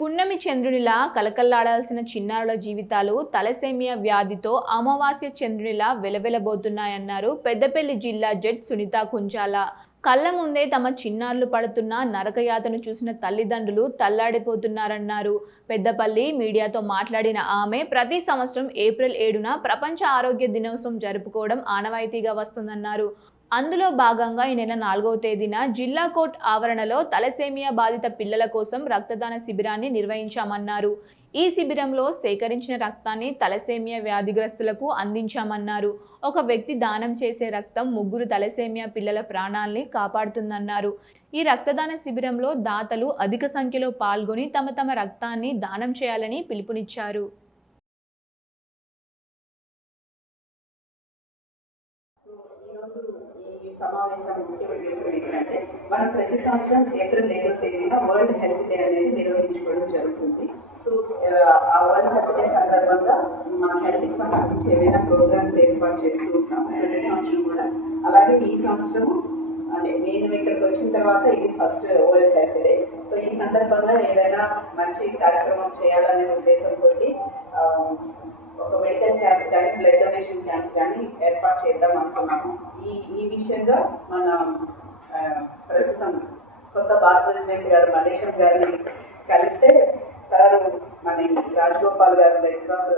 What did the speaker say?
పున్నమి చంద్రునిలా కలకల్లాడాల్సిన చిన్నారుల జీవితాలు తలసేమియా వ్యాధితో అమావాస్య చంద్రునిలా వెలవెలబోతున్నాయన్నారు పెద్దపల్లి జిల్లా జడ్జి సునీత కుంచాల. కళ్ళ ముందే తమ చిన్నారులు పడుతున్న నరకయాతను చూసిన తల్లిదండ్రులు తల్లాడిపోతున్నారన్నారు. పెద్దపల్లి మీడియాతో మాట్లాడిన ఆమె ప్రతి సంవత్సరం ఏప్రిల్ 7న ప్రపంచ ఆరోగ్య దినోత్సవం జరుపుకోవడం ఆనవాయితీగా వస్తుందన్నారు. అందులో భాగంగా ఈ నెల 4వ తేదీన జిల్లా కోర్టు ఆవరణలో తలసేమియా బాధిత పిల్లల కోసం రక్తదాన శిబిరాన్ని నిర్వహించామన్నారు. ఈ శిబిరంలో సేకరించిన రక్తాన్ని తలసేమియా వ్యాధిగ్రస్తులకు అందించామన్నారు. ఒక వ్యక్తి దానం చేసే రక్తం 3 తలసేమియా పిల్లల ప్రాణాల్ని కాపాడుతుందన్నారు. ఈ రక్తదాన శిబిరంలో దాతలు అధిక సంఖ్యలో పాల్గొని తమ రక్తాన్ని దానం చేయాలని పిలుపునిచ్చారు. సమావేశాన్ని ముఖ్యమైన విషయం ఏంటంటే మనం ప్రతి సంవత్సరం ఏప్రిల్ 7వ తేదీన వరల్డ్ హెల్త్ డే అనేది నిర్వహించుకోవడం జరుగుతుంది. సో ఆ వరల్డ్ హెల్త్ డే సందర్భంగా మన హెల్త్కి సంబంధించి ఏదైనా ప్రోగ్రామ్స్ ఏర్పాటు చేస్తూ ఉంటాం ప్రతి సంవత్సరం కూడా. అలాగే ఈ సంవత్సరం అంటే నేను ఇక్కడికి వచ్చిన తర్వాత ఇది first world health day. So ఈ సందర్భంగా ఏదైనా మంచి కార్యక్రమం చేయాలనే ఉద్దేశంతో ఒక మెడికల్ క్యాంప్ కానీ బ్లడ్ డొనేషన్ క్యాంప్ కానీ ఏర్పాటు చేద్దాం అనుకున్నాము. ఈ విషయంగా మన ప్రస్తుతం కొత్త భారత ప్రెసిడెంట్ గారు మల్లేశం గారిని కలిస్తే సార్ మన రాజగోపాల్ గారు రెడ్ క్రాస్